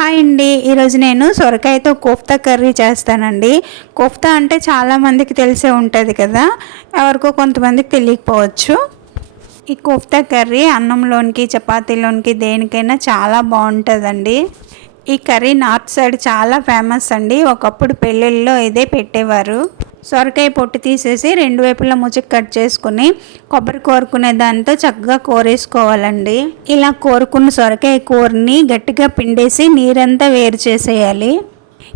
Hi అండి. ఈరోజు నేను సొరకాయతో కోఫ్తా కర్రీ చేస్తానండి. కోఫ్తా అంటే చాలామందికి తెలిసే ఉంటుంది కదా. ఎవరికో కొంతమందికి తెలియకపోవచ్చు. ఈ కోఫ్తా కర్రీ అన్నంలోనికి చపాతీలోనికి దేనికైనా చాలా బాగుంటుందండి. ఈ కర్రీ నార్త్ సైడ్ చాలా ఫేమస్ అండి. ఒకప్పుడు పెళ్ళిళ్ళలో ఇదే పెట్టేవారు. సొరకాయ పొట్టు తీసేసి రెండు వైపులా ముచ్చక కట్ చేసుకుని కొబ్బరి కోరుకునే దాంతో చక్కగా కోరేసుకోవాలండి. ఇలా కోరుకున్న సొరకాయ కూరని గట్టిగా పిండేసి నీరంతా వేరు చేసేయాలి.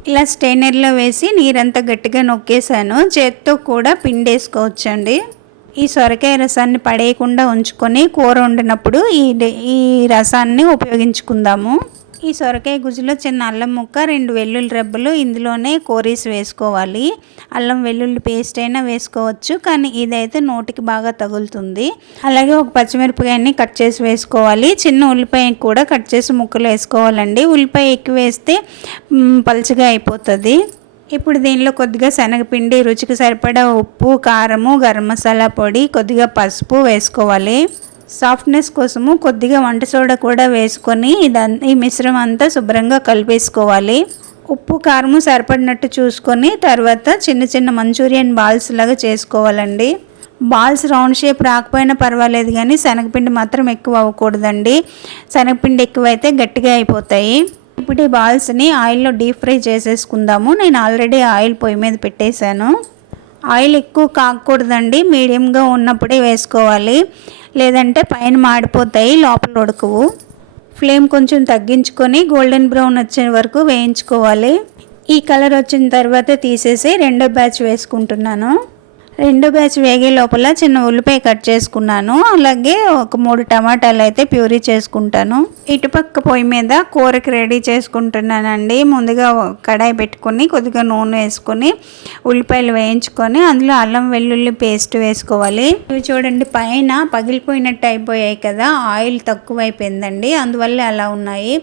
ఇలా స్టెయినర్లో వేసి నీరంతా గట్టిగా నొక్కేసాను. చేత్తో కూడా పిండేసుకోవచ్చండి. ఈ సొరకాయ రసాన్ని పడేయకుండా ఉంచుకొని కూర వండినప్పుడు ఈ ఈ రసాన్ని ఉపయోగించుకుందాము. ఈ సొరకాయ గుజ్జులో చిన్న అల్లం ముక్క రెండు వెల్లుల్లి రెబ్బలు ఇందులోనే కోరీస్ వేసుకోవాలి. అల్లం వెల్లుల్లి పేస్ట్ అయినా వేసుకోవచ్చు కానీ ఇదైతే నోటికి బాగా తగులుతుంది. అలాగే ఒక పచ్చిమిరపకాయని కట్ చేసి వేసుకోవాలి. చిన్న ఉల్లిపాయ కూడా కట్ చేసి ముక్కలు వేసుకోవాలండి. ఉల్లిపాయ ఎక్కువ వేస్తే పలుచగా అయిపోతుంది. ఇప్పుడు దీనిలో కొద్దిగా శనగపిండి రుచికి సరిపడా ఉప్పు కారము గరం మసాలా పొడి కొద్దిగా పసుపు వేసుకోవాలి. సాఫ్ట్నెస్ కోసము కొద్దిగా వంట సోడా కూడా వేసుకొని ఇదం ఈ మిశ్రమం అంతా శుభ్రంగా కలిపేసుకోవాలి. ఉప్పు కారము సరిపడినట్టు చూసుకొని తర్వాత చిన్న చిన్న మంచూరియన్ బాల్స్ లాగా చేసుకోవాలండి. బాల్స్ రౌండ్ షేప్ రాకపోయినా పర్వాలేదు కానీ శనగపిండి మాత్రం ఎక్కువ అవ్వకూడదండి. శనగపిండి ఎక్కువైతే గట్టిగా అయిపోతాయి. ఇప్పుడు ఈ బాల్స్ని ఆయిల్లో డీప్ ఫ్రై చేసేసుకుందాము. నేను ఆల్రెడీ ఆయిల్ పొయ్యి మీద పెట్టేశాను. ఆయిల్ ఎక్కువ కాకూడదండి. మీడియంగా ఉన్నప్పుడే వేసుకోవాలి. లేదంటే పైన మాడిపోతాయి లోపల ఉడకవు. ఫ్లేమ్ కొంచెం తగ్గించుకొని గోల్డెన్ బ్రౌన్ వచ్చే వరకు వేయించుకోవాలి. ఈ కలర్ వచ్చిన తర్వాత తీసేసి రెండో బ్యాచ్ వేసుకుంటున్నాను. రెండో బ్యాచ్ వేగే లోపల చిన్న ఉల్లిపాయ కట్ చేసుకున్నాను. అలాగే ఒక మూడు టమాటాలు అయితే ప్యూరీ చేసుకుంటాను. ఇటుపక్క పొయ్యి మీద కూరకి రెడీ చేసుకుంటున్నానండి. ముందుగా కడాయి పెట్టుకొని కొద్దిగా నూనె వేసుకొని ఉల్లిపాయలు వేయించుకొని అందులో అల్లం వెల్లుల్లి పేస్ట్ వేసుకోవాలి. ఇవి చూడండి పైన పగిలిపోయినట్టు అయిపోయాయి కదా ఆయిల్ తక్కువ అయిపోయిందండి అందువల్ల అలా ఉన్నాయి.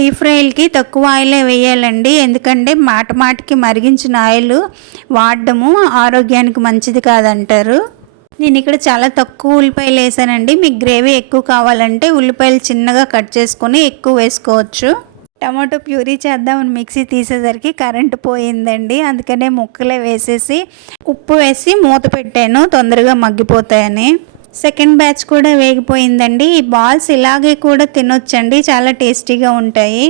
డీప్ ఫ్రైలకి తక్కువ ఆయిలే వేయాలండి. ఎందుకంటే మాట మాటికి మరిగించిన ఆయిల్ వాడడము ఆరోగ్యానికి మంచిది కాదంటారు? నేను ఇక్కడ చాలా తక్కువ ఉల్లిపాయలు వేసానండి. మీకు గ్రేవీ ఎక్కువ కావాలంటే ఉల్లిపాయలు చిన్నగా కట్ చేసుకొని ఎక్కువ వేసుకోవచ్చు. టమాటో ప్యూరీ చేద్దామని మిక్సీ తీసేసరికి కరెంటు పోయిందండి. అందుకనే ముక్కలే వేసేసి ఉప్పు వేసి మూత పెట్టాను. తొందరగా మగ్గిపోతాయని. సెకండ్ బ్యాచ్ కూడా వేగిపోయిందండి. ఈ బాల్స్ ఇలాగే కూడా తినొచ్చండి. చాలా టేస్టీగా ఉంటాయి.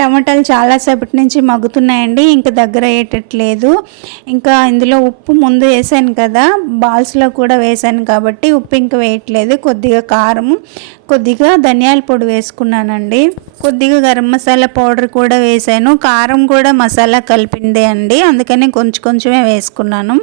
టమాటాలు చాలాసేపటి నుంచి మగ్గుతున్నాయండి ఇంకా దగ్గర అయ్యేటట్లేదు. ఇంకా ఇందులో ఉప్పు ముందు వేసాను కదా బాల్స్లో కూడా వేసాను కాబట్టి ఉప్పు ఇంకా వేయట్లేదు. కొద్దిగా కారం కొద్దిగా ధనియాల పొడి వేసుకున్నానండి. కొద్దిగా గరం మసాలా పౌడర్ కూడా వేసాను. కారం కూడా మసాలా కలిపిందే అండి అందుకని కొంచెం కొంచెమే వేసుకున్నాను.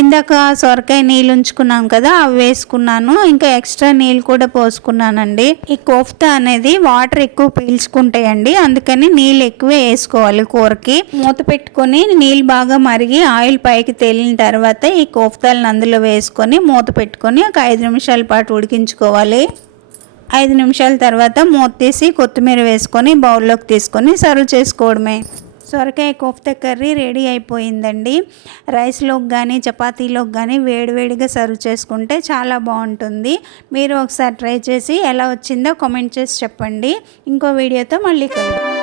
ఇందాక సొరకాయ నీళ్ళు ఉంచుకున్నాం కదా అవి వేసుకున్నాను. ఇంకా ఎక్స్ట్రా నీళ్ళు కూడా పోసుకున్నానండి. ఈ కోఫ్తా అనేది వాటర్ ఎక్కువ పీల్చుకుంటాయండి అందుకని నీళ్ళు ఎక్కువ వేసుకోవాలి కూరకి. మూత పెట్టుకొని నీళ్ళు బాగా మరిగి ఆయిల్ పైకి తేలిన తర్వాత ఈ కోఫ్తాలను అందులో వేసుకొని మూత పెట్టుకొని ఒక ఐదు నిమిషాల పాటు ఉడికించుకోవాలి. ఐదు నిమిషాల తర్వాత మూత తీసి కొత్తిమీర వేసుకొని బౌల్లోకి తీసుకొని సర్వ్ చేసుకోవడమే. సొరకాయ కోఫ్తా కర్రీ రెడీ అయిపోయిందండి. రైస్లోకి కానీ చపాతీలోకి కానీ వేడివేడిగా సర్వ్ చేసుకుంటే చాలా బాగుంటుంది. మీరు ఒకసారి ట్రై చేసి ఎలా వచ్చిందో కామెంట్ చేసి చెప్పండి. ఇంకో వీడియోతో మళ్ళీ కలుద్దాం.